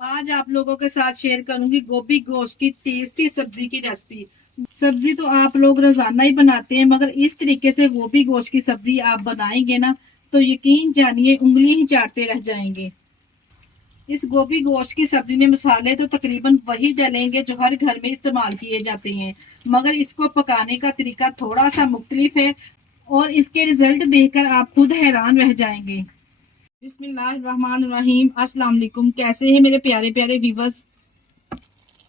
आज आप लोगों के साथ शेयर करूंगी गोभी गोश्त की टेस्टी सब्जी की रेसिपी। सब्जी तो आप लोग रोजाना ही बनाते हैं, मगर इस तरीके से गोभी गोश्त की सब्जी आप बनाएंगे ना तो यकीन जानिए उंगली ही चाटते रह जाएंगे। इस गोभी गोश्त की सब्जी में मसाले तो तकरीबन वही डलेंगे जो हर घर में इस्तेमाल किए जाते हैं, मगर इसको पकाने का तरीका थोड़ा सा मुख्तलिफ है और इसके रिजल्ट देखकर आप खुद हैरान रह जाएंगे। बिस्मिल्लाहिर्रहमानिर्रहीम। अस्सलाम वालेकुम। कैसे हैं मेरे प्यारे प्यारे व्यूवर्स?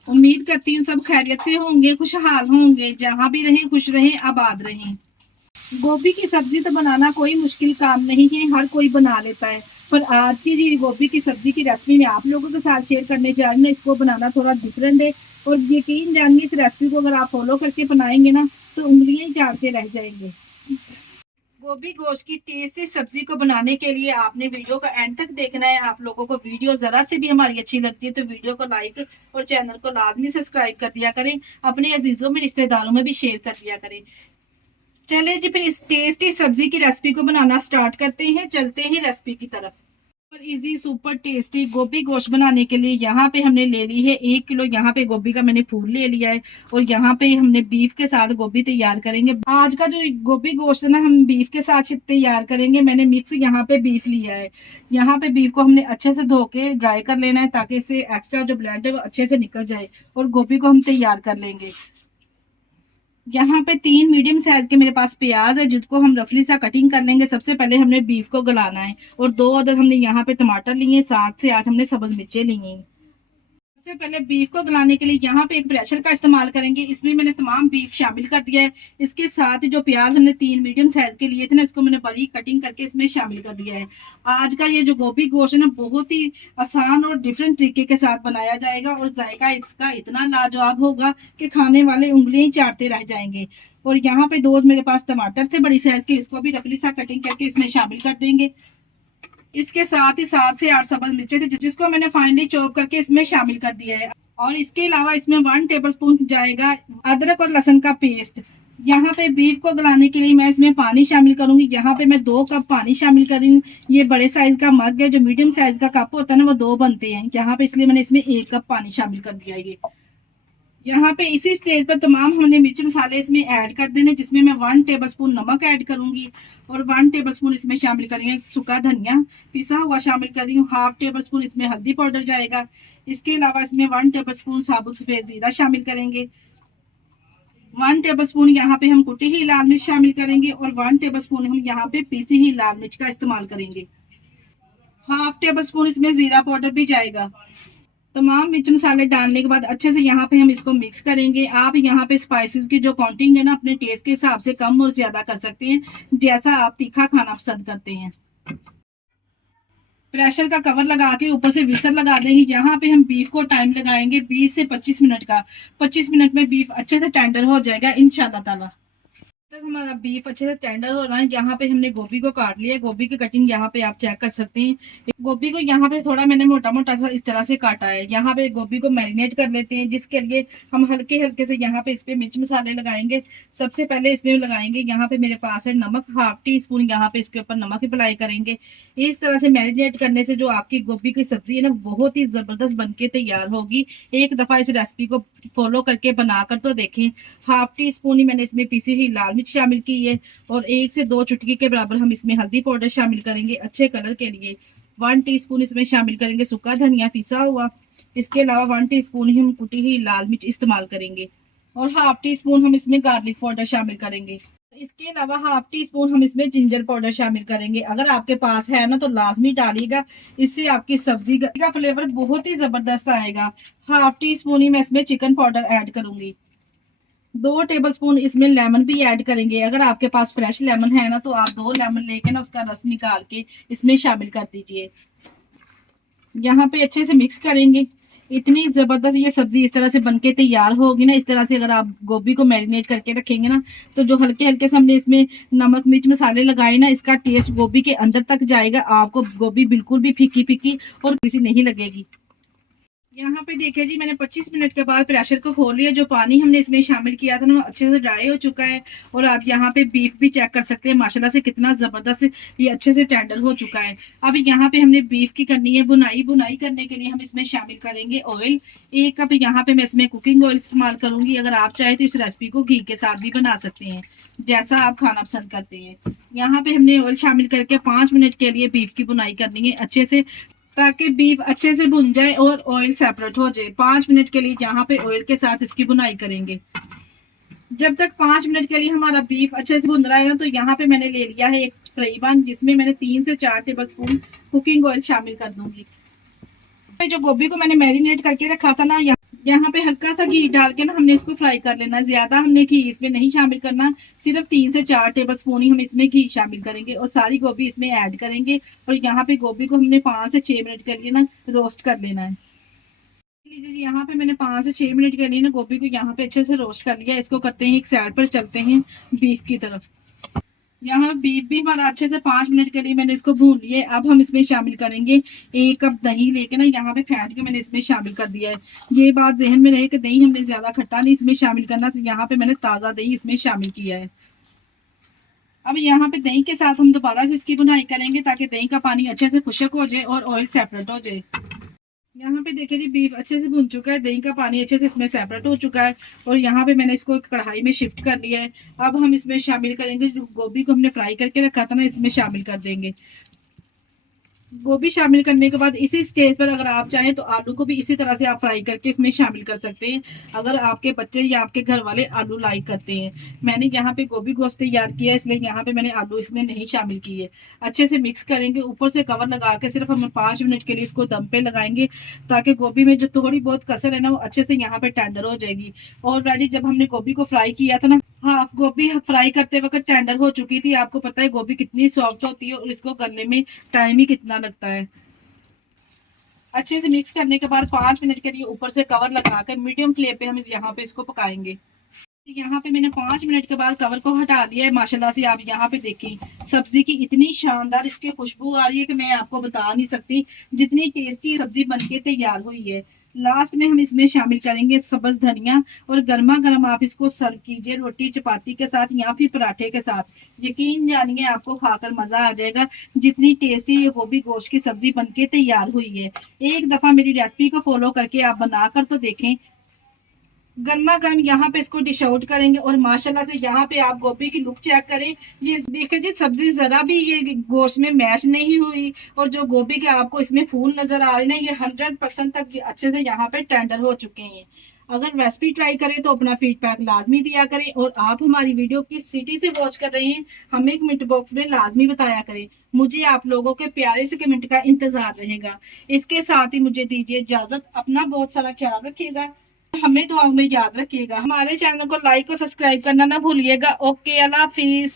उम्मीद करती हूँ सब खैरियत से होंगे, खुशहाल होंगे। जहाँ भी रहें खुश रहें, आबाद रहें। गोभी की सब्जी तो बनाना कोई मुश्किल काम नहीं है, हर कोई बना लेता है। पर आज की जो गोभी की सब्जी की रेसिपी मैं आप लोगों के साथ शेयर करने जा रही हूँ, इसको बनाना थोड़ा डिफरेंट है। और यकीन जानिए इस रेसिपी को अगर आप फॉलो करके बनाएंगे ना तो उंगलियां ही चाटते रह जाएंगे। गोभी गोश्त की टेस्टी सब्जी को बनाने के लिए आपने वीडियो का एंड तक देखना है। आप लोगों को वीडियो जरा से भी हमारी अच्छी लगती है तो वीडियो को लाइक और चैनल को लाजमी सब्सक्राइब कर दिया करें। अपने अजीजों में रिश्तेदारों में भी शेयर कर दिया करें। चले जी फिर इस टेस्टी सब्जी की रेसिपी को बनाना स्टार्ट करते हैं। चलते हैं रेसिपी की तरफ। सुपर इजी सुपर टेस्टी गोभी गोश्त बनाने के लिए यहाँ पे हमने ले ली है 1 किलो। यहाँ पे गोभी का मैंने फूल ले लिया है और यहाँ पे हमने बीफ के साथ गोभी तैयार करेंगे। आज का जो गोभी गोश्त है ना हम बीफ के साथ तैयार करेंगे। मैंने मिक्स यहाँ पे बीफ लिया है। यहाँ पे बीफ को हमने अच्छे से धो के ड्राई कर लेना है ताकि इससे एक्स्ट्रा जो ब्लड है वो अच्छे से निकल जाए। और गोभी को हम तैयार कर लेंगे। यहाँ पे 3 मीडियम साइज के मेरे पास प्याज है जिसको हम रफली सा कटिंग कर लेंगे। सबसे पहले हमने बीफ को गलाना है। और 2 अदद हमने यहाँ पे टमाटर लिए, 7 से 8 हमने सब्ज मिर्चें ली हैं। सबसे पहले बीफ को गलाने के लिए यहाँ पे एक प्रेशर का इस्तेमाल करेंगे। इसमें मैंने तमाम बीफ शामिल कर दिया है। इसके साथ जो प्याज हमने 3 मीडियम साइज के लिए थे ना, इसको मैंने बारीक कटिंग करके इसमें शामिल कर दिया है। आज का ये जो गोभी गोश्त है ना बहुत ही आसान और डिफरेंट तरीके के साथ बनाया जाएगा और जायका इसका इतना लाजवाब होगा कि खाने वाले उंगलियां चाटते रह जाएंगे। और यहाँ पे 2 मेरे पास टमाटर थे बड़ी साइज के, इसको भी रफली सा कटिंग करके इसमें शामिल कर देंगे। इसके साथ ही 7 से 8 सब्ज मिर्चें थी जिसको मैंने फाइनली चॉप करके इसमें शामिल कर दिया है। और इसके अलावा इसमें 1 टेबलस्पून जाएगा अदरक और लहसुन का पेस्ट। यहाँ पे बीफ को गलाने के लिए मैं इसमें पानी शामिल करूंगी। यहाँ पे मैं 2 कप पानी शामिल कर रही हूँ। ये बड़े साइज का मग है, जो मीडियम साइज का कप होता है ना वो 2 बनते हैं यहाँ पे, इसलिए मैंने इसमें 1 कप पानी शामिल कर दिया। ये यहाँ पे इसी स्टेज पर तमाम हमने मिर्च मसाले इसमें ऐड कर देने, जिसमें मैं 1 टेबलस्पून नमक ऐड करूंगी और 1 टेबलस्पून इसमें शामिल करेंगे सूखा धनिया पिसा हुआ शामिल कर रही हूँ। 1/2 टेबलस्पून इसमें हल्दी पाउडर जाएगा। इसके अलावा इसमें 1 टेबलस्पून साबुत सफेद जीरा शामिल करेंगे। 1 टेबलस्पून यहाँ पे हम कुटी हुई लाल मिर्च शामिल करेंगे और 1 टेबलस्पून हम यहाँ पे पीसी हुई लाल मिर्च का इस्तेमाल करेंगे। 1/2 टेबलस्पून इसमें जीरा पाउडर भी जाएगा। तमाम मिर्च मसाले डालने के बाद अच्छे से यहाँ पे हम इसको मिक्स करेंगे। आप यहाँ पे स्पाइसेस की जो काउंटिंग है ना अपने टेस्ट के हिसाब से कम और ज्यादा कर सकते हैं, जैसा आप तीखा खाना पसंद करते हैं। प्रेशर का कवर लगा के ऊपर से विसल लगा देंगे। यहाँ पे हम बीफ को टाइम लगाएंगे 20 से 25 मिनट का। 25 मिनट में बीफ अच्छे से टेंडर हो जाएगा इंशाल्लाह ताला। तक हमारा बीफ अच्छे से टेंडर हो रहा है। यहाँ पे हमने गोभी को काट लिया है। गोभी की कटिंग यहाँ पे आप चेक कर सकते हैं। गोभी को यहाँ पे थोड़ा मैंने मोटा मोटा सा इस तरह से काटा है। यहाँ पे गोभी को मैरिनेट कर लेते हैं, जिसके लिए हम हल्के हल्के से यहाँ पे इस पे मिर्च मसाले लगाएंगे। सबसे पहले इसमें लगाएंगे यहाँ पे मेरे पास है नमक, 1/2 टी-स्पून यहाँ पे इसके ऊपर नमक अप्लाई करेंगे। इस तरह से मैरिनेट करने से जो आपकी गोभी की सब्जी है ना बहुत ही जबरदस्त बनके तैयार होगी। एक दफा इस रेसिपी को फॉलो करके बनाकर तो देखें। 1/2 टी-स्पून ही मैंने इसमें पीसी हुई लाल मिर्च शामिल की है और 1 से 2 चुटकी के बराबर हम इसमें हल्दी पाउडर शामिल करेंगे अच्छे कलर के लिए। 1 टीस्पून इसमें शामिल करेंगे सूखा धनिया पिसा हुआ। इसके अलावा 1 टीस्पून ही हम कुटी हुई लाल मिर्च इस्तेमाल करेंगे और 1/2 टीस्पून हम इसमें गार्लिक पाउडर शामिल करेंगे। इसके अलावा 1/2 टीस्पून हम इसमें जिंजर पाउडर शामिल करेंगे। अगर आपके पास है ना तो लाजमी डालिएगा, इससे आपकी सब्जी का फ्लेवर बहुत ही जबरदस्त आएगा। 1/2 टीस्पून ही मैं इसमें चिकन पाउडर ऐड करूंगी। 2 टेबलस्पून इसमें लेमन भी ऐड करेंगे। अगर आपके पास फ्रेश लेमन है ना तो आप 2 लेमन लेके ना उसका रस निकाल के इसमें शामिल कर दीजिए। यहाँ पे अच्छे से मिक्स करेंगे। इतनी जबरदस्त ये सब्जी इस तरह से बनके तैयार होगी ना। इस तरह से अगर आप गोभी को मैरिनेट करके रखेंगे ना तो जो हल्के हल्के से हमने इसमें नमक मिर्च मसाले लगाए ना, इसका टेस्ट गोभी के अंदर तक जाएगा। आपको गोभी बिल्कुल भी फीकी फीकी और किसी नहीं लगेगी। यहाँ पे देखिए जी, मैंने 25 मिनट के बाद प्रेशर को खोल लिया। जो पानी हमने इसमें शामिल किया था ना, वो अच्छे से ड्राई हो चुका है। और आप यहाँ पे बीफ भी चेक कर सकते हैं, माशाल्लाह से कितना ज़बरदस्त ये अच्छे से टेंडर हो चुका है। अब यहाँ पे हमने बीफ की करनी है बुनाई। बुनाई करने के लिए हम इसमें शामिल करेंगे ऑयल। 1 कप यहाँ पे मैं इसमें कुकिंग ऑयल इस्तेमाल करूंगी। अगर आप चाहे तो इस रेसिपी को घी के साथ भी बना सकते हैं, जैसा आप खाना पसंद करते हैं। यहाँ पे हमने ऑयल शामिल करके 5 मिनट के लिए बीफ की बुनाई करनी है अच्छे से, ताकि बीफ अच्छे से भुन जाए और ऑयल सेपरेट हो जाए। 5 मिनट के लिए यहाँ पे ऑयल के साथ इसकी बुनाई करेंगे। जब तक 5 मिनट के लिए हमारा बीफ अच्छे से भुन रहा है ना, तो यहाँ पे मैंने ले लिया है एक फ्राई पैन, जिसमें मैंने 3 से 4 टेबल स्पून कुकिंग ऑयल शामिल कर दूंगी। जो गोभी को मैंने मैरिनेट करके रखा था ना, यहाँ पे हल्का सा घी डाल के ना हमने इसको फ्राई कर लेना। ज्यादा हमने घी इसमें नहीं शामिल करना, सिर्फ 3 से 4 टेबल स्पून ही हम इसमें घी शामिल करेंगे और सारी गोभी इसमें ऐड करेंगे। और यहाँ पे गोभी को हमने 5 से 6 मिनट के लिए ना रोस्ट कर लेना है। लीजिए जी, यहाँ पे मैंने 5 से 6 मिनट के लिए ना गोभी को यहाँ पे अच्छे से रोस्ट कर लिया। इसको करते हैं एक साइड पर, चलते हैं बीफ की तरफ। यहाँ बीफ भी हमारा अच्छे से 5 मिनट के लिए मैंने इसको भून लिए। अब हम इसमें शामिल करेंगे 1 कप दही लेके ना, यहाँ पे फेंट के मैंने इसमें शामिल कर दिया है। ये बात जहन में रहे कि दही हमने ज्यादा खट्टा नहीं इसमें शामिल करना, तो यहाँ पे मैंने ताज़ा दही इसमें शामिल किया है। अब यहाँ पे दही के साथ हम दोबारा से इसकी बुनाई करेंगे, ताकि दही का पानी अच्छे से खुश्क हो जाए और ऑयल सेपरेट हो जाए। यहाँ पे देखिए जी, बीफ अच्छे से भुन चुका है, दही का पानी अच्छे से इसमें सेपरेट हो चुका है। और यहाँ पे मैंने इसको कढ़ाई में शिफ्ट कर लिया है। अब हम इसमें शामिल करेंगे जो गोभी को हमने फ्राई करके रखा था ना, इसमें शामिल कर देंगे। गोभी शामिल करने के बाद इसी स्टेज पर अगर आप चाहें तो आलू को भी इसी तरह से आप फ्राई करके इसमें शामिल कर सकते हैं, अगर आपके बच्चे या आपके घर वाले आलू लाइक करते हैं। मैंने यहाँ पे गोभी गोश्त तैयार किया है, इसलिए यहाँ पे मैंने आलू इसमें नहीं शामिल किए। अच्छे से मिक्स करेंगे, ऊपर से कवर लगा के सिर्फ हम 5 मिनट के लिए इसको दम पे लगाएंगे, ताकि गोभी में जो थोड़ी बहुत कसर है ना, वो अच्छे से यहाँ पे टेंडर हो जाएगी। ऑलरेडी जब हमने गोभी को फ्राई किया था ना, हाफ गोभी फ्राई करते वक्त टेंडर हो चुकी थी। आपको पता है गोभी कितनी सॉफ्ट होती है और इसको गलने में टाइम ही कितना लगता है। अच्छे से मिक्स करने के बाद 5 मिनट के लिए ऊपर से कवर लगाकर मीडियम फ्लेम पे हम यहाँ पे इसको पकाएंगे। यहाँ पे मैंने 5 मिनट के बाद कवर को हटा दिया है। माशाल्लाह से आप यहाँ पे देखें, सब्जी की इतनी शानदार इसकी खुशबू आ रही है कि मैं आपको बता नहीं सकती, जितनी टेस्टी सब्जी बनके तैयार हुई है। लास्ट में हम इसमें शामिल करेंगे सब्ज धनिया, और गर्मा गर्म आप इसको सर्व कीजिए रोटी चपाती के साथ या फिर पराठे के साथ। यकीन जानिए आपको खाकर मजा आ जाएगा, जितनी टेस्टी ये गोभी गोश्त की सब्जी बनके तैयार हुई है। एक दफा मेरी रेसिपी को फॉलो करके आप बनाकर तो देखें। गर्मा गर्म यहाँ पे इसको डिश आउट करेंगे और माशाल्लाह से यहाँ पे आप गोभी की लुक चेक करें। ये देखिए जी, सब्जी जरा भी ये गोश्त में मैश नहीं हुई, और जो गोभी के आपको इसमें फूल नजर आ रहे हैं, ये 100% तक ये अच्छे से यहाँ पे टेंडर हो चुके हैं। अगर रेसिपी ट्राई करें तो अपना फीडबैक लाजमी दिया करें, और आप हमारी वीडियो किस सिटी से वॉच कर रहे हैं हमें कमेंट बॉक्स में लाजमी बताया करें। मुझे आप लोगों के प्यारे से कमेंट का इंतजार रहेगा। इसके साथ ही मुझे दीजिए इजाजत। अपना बहुत सारा ख्याल रखिएगा, हमें दुआओं में याद रखिएगा। हमारे चैनल को लाइक और सब्सक्राइब करना ना भूलिएगा। ओके, अल्लाह हाफिज।